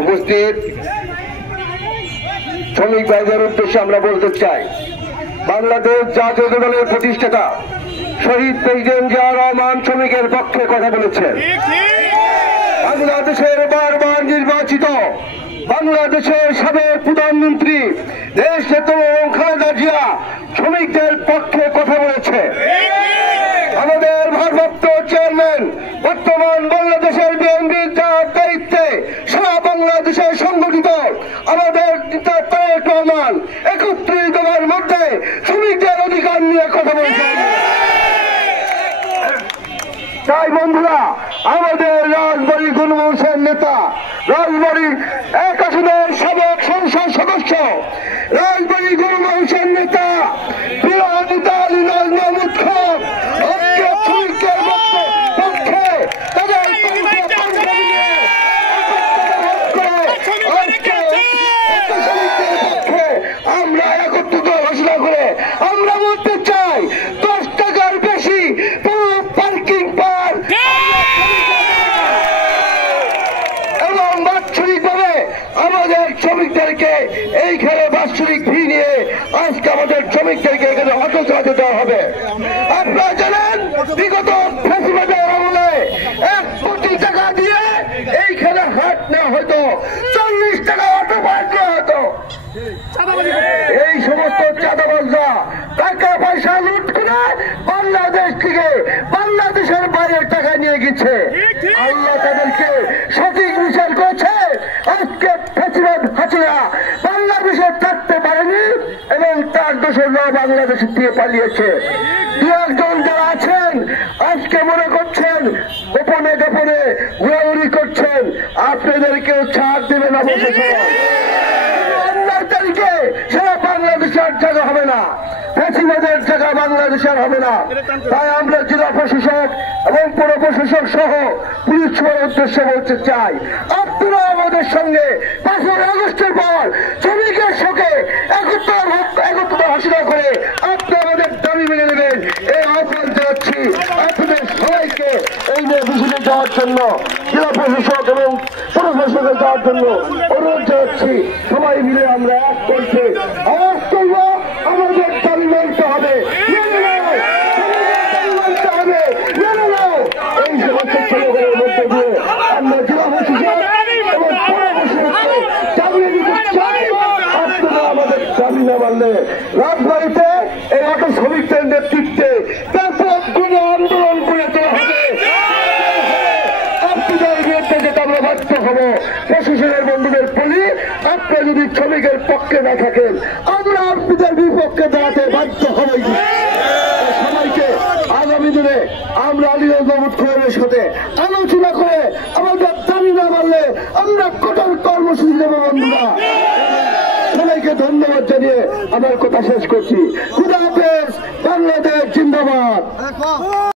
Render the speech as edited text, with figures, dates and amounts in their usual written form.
উপস্থিত শ্রমিক ভাইদের উদ্দেশ্যে আমরা বলতে চাই, বাংলাদেশ জাতীয় দলের প্রতিষ্ঠাতা শহীদ প্রেসিডেন্ট জিয়া রহমান শ্রমিকের পক্ষে কথা বলেছেন। বাংলাদেশের বারবার নির্বাচিত বাংলাদেশের সাবেক প্রধানমন্ত্রী দেশ নেত্রী খালেদা জিয়া শ্রমিকদের পক্ষে কথা বলেছে। আমাদের ভারপ্রাপ্ত চেয়ারম্যান বর্তমান বাংলাদেশের বিএনপির যার দায়িত্বে সারা বাংলাদেশে সংগঠিত আমাদের তারেক রহমান ৩১ দফার মধ্যে শ্রমিকদের অধিকার নিয়ে কথা বলেছেন। তাই বন্ধুরা, আমাদের রাজবাড়ী গণমানুষের নেতা, রাজবাড়ীর ১ আসনের সাবেক সংসদ সদস্য, রাজবাড়ী গণমানুষের নেতা আমরা একত্রিত ঘোষণা করে আমরা বলতে চাই ১০ টাকার বেশি পার্কিং পার এবং বাৎসরিকভাবে আমাদের শ্রমিকদেরকে এইখানে বাৎসরিক ফি নিয়ে আজকে আমাদের শ্রমিকদেরকে এখানে অটো চালাতে দেওয়া হবে। আপনারা জানেন, বিগত ফ্যাসিবাদের আমলে ১ কোটি টাকা দিয়ে এইখানে হাট না হতো, ৪০ টাকা অটো ভাড়া দেওয়া হতো। এই সমস্ত চাঁদাবাজরা টাকা পয়সা লুট করে বাংলাদেশ থেকে বাংলাদেশের বাইরের টাকা নিয়ে গেছে। আল্লাহ তাদেরকে সঠিক বিচার করেছে। আজকে ফ্যাসিবাদ হাসিনা বাংলাদেশে থাকতে পারেনি এবং তার দোষরা বাংলাদেশ দিয়ে পালিয়েছে। দু একজন যারা আছেন আজকে মনে করছেন গোপনে গোপনে ঘোরাঘুরি করছেন, আপনাদেরকেও ছাড় দেবেন অবশেষে। সারা বাংলাদেশের জায়গা হবে না, ফ্যাসিবাদের জায়গা বাংলাদেশের হবে না। তাই আমরা জেলা প্রশাসক এবং পৌর প্রশাসক সহ পুলিশ সুপারের উদ্দেশ্যে বলতে চাই, আপনারা আমাদের সঙ্গে ৫ই আগস্টের পর শ্রমিকের সঙ্গে একত্র ঘোষণা করে আপনি আমাদের দাবি মেনে নেবেন, এই আহ্বান জানাচ্ছি। আপনাদের সবাইকে এই নিয়ে বিষয়ে যাওয়ার জন্য জেলা প্রশাসক এবং পৌর প্রশাসকে যাওয়ার জন্য অনুরোধ জানাচ্ছি। সবাই মিলে আমরা এক করছি, আওয়াজ করব, আমাদের দাবি মানতে হবে। এই সমস্ত ছেলেগুলোর মধ্যে দিয়ে আমরা জেলা প্রশাসক এবং পৌর প্রশাসককে জানিয়ে দিতে চাই, আপনারা আমাদের দাবি না মানলে রাজবাড়ীতে এই অটো শ্রমিকদের নেতৃত্বে ব্যাপক কোনো আন্দোলন করে তোলা হবে। আপনাদের বিরুদ্ধে যেটা আমরা বাধ্য হব। প্রশাসনের বন্ধুদের বলি, আপনারা যদি শ্রমিকের পক্ষে না থাকেন আমরা আপনাদের বিপক্ষে দাঁড়াতে বাধ্য হব। সবাইকে আগামী দিনে আমরা আলীগঞ্জ মুখ্যমন্ত্রীর সাথে আলোচনা করে আমাদের দাবি না মানলে আমরা কঠোর কর্মসূচি দেব। বন্ধুরা, সবাইকে ধন্যবাদ জানিয়ে আমার কথা শেষ করছি। খুদা হাফেজ। বাংলাদেশ জিন্দাবাদ।